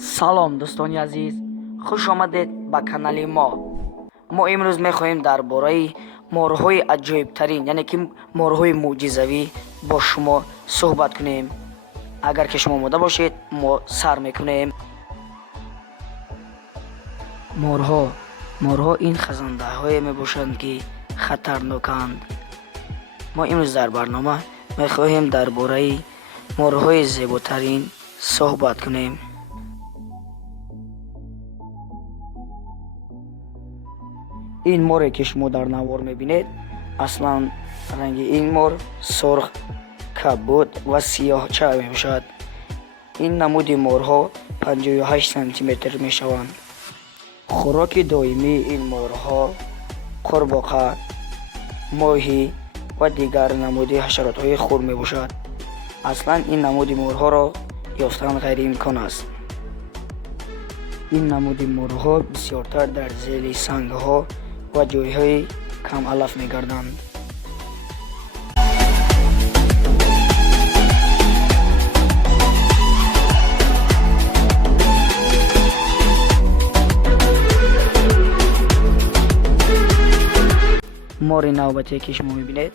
салом дӯстони азиз, хуш омадед ба канали мо. Мо имрӯз мехоҳем дар бораи морҳои аҷоибтарин, яъне ки морҳои мӯъҷизавӣ бо шумо суҳбат кунем. Агар ки шумо омода бошед, мо сар мекунем. морҳо ин хазандаҳое мебошанд ки хатарноканд. мо имрӯз дар барнома мехоҳем дар бораи морҳои зеботарин суҳбат кунем. ин море ки шумо дар навор мебинед, аслан ранги ин мор сурх, кабуд ва сиёҳча мебошад. ин намуди морҳо 58 сантиметр мешаванд. хӯроки доимии ин морҳо қурбоқа, моҳӣ ва дигар намуди ҳашаротҳои хурд мебошад. аслан ин намуди морҳоро ёфтан ғайриимкон аст. ин намуди морҳо бисёртар дар зери сангҳо ва ҷойҳои камалаф мегарданд. мори навбате ки шумо мебинед,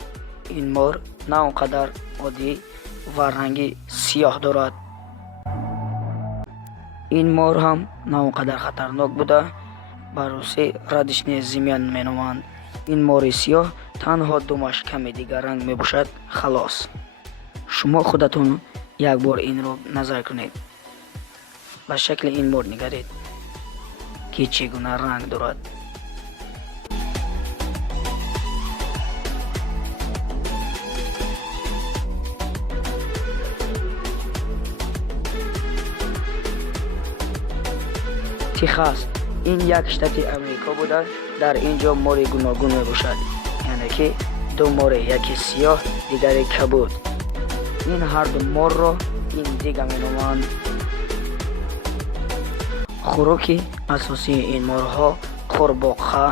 ин мор на он қадар оддӣ ва ранги сиёҳ дорад. ин мор ҳам на он қадар хатарнок буда бароси радишни зимян меноманд. ин мори сиёҳ танҳо думаш каме дигар ранг мебошад, халос. шумо худатон як бор инро назар кунед. ба шакли ин мор нигаред ки чӣ гуна ранг дорад. техас ин як штати амрико буда дар ин ҷо мори гуногун мебошад, яъне ки ду море, яке сиёҳ, дигаре кабуд. ин ҳарду морро индига меноманд. хӯроки асосии ин морҳо қурбоқа,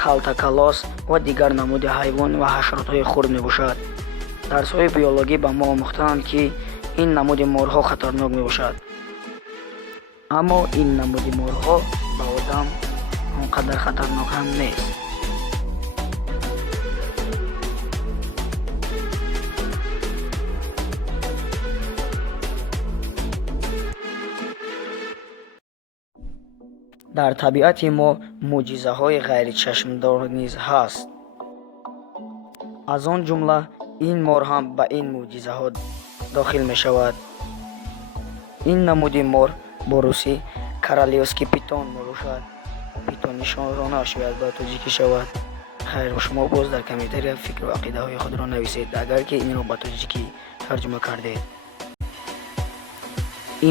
калтакалос ва дигар намуди ҳайвон ва ҳашаротҳои хурд мебошад. дарсҳои биологӣ ба мо омӯхтаанд ки ин намуди морҳо хатарнок мебошад. аммо ин намуди морҳо ба одам он қадар хатарнок ҳам нест. дар табиати мо мӯъҷизаҳои ғайричашмдор низ ҳаст. аз он ҷумла ин мор ҳам ба ин мӯъҷизаҳо дохил мешавад. ин намуди мор боруси королевский питон мебошад. питони шоҳона шояд ба тоҷикӣ шавад. хайр, шумо боз дар комментария фикру ақидаҳои худро нависед, агар ки инро ба тоҷикӣ тарҷума кардед.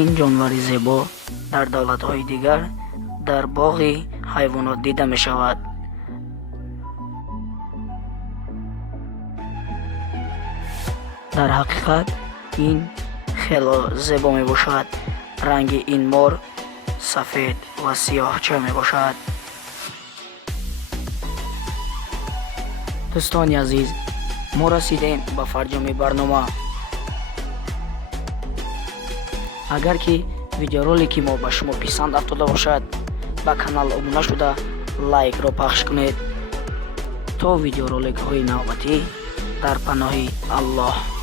ин ҷонвари зебо дар давлатҳои дигар дар боғи ҳайвонот дида мешавад. дар ҳақиқат ин хело зебо мебошад. ранги ин мор сафед ва сиёҳча мебошад. дӯстони азиз, мо расидем ба фарҷоми барнома. агар ки видеоролики мо ба шумо писанд афтода бошад, ба канал обуна шуда лайкро пахш кунед. то видеороликҳои навбатӣ, дар паноҳи Аллоҳ.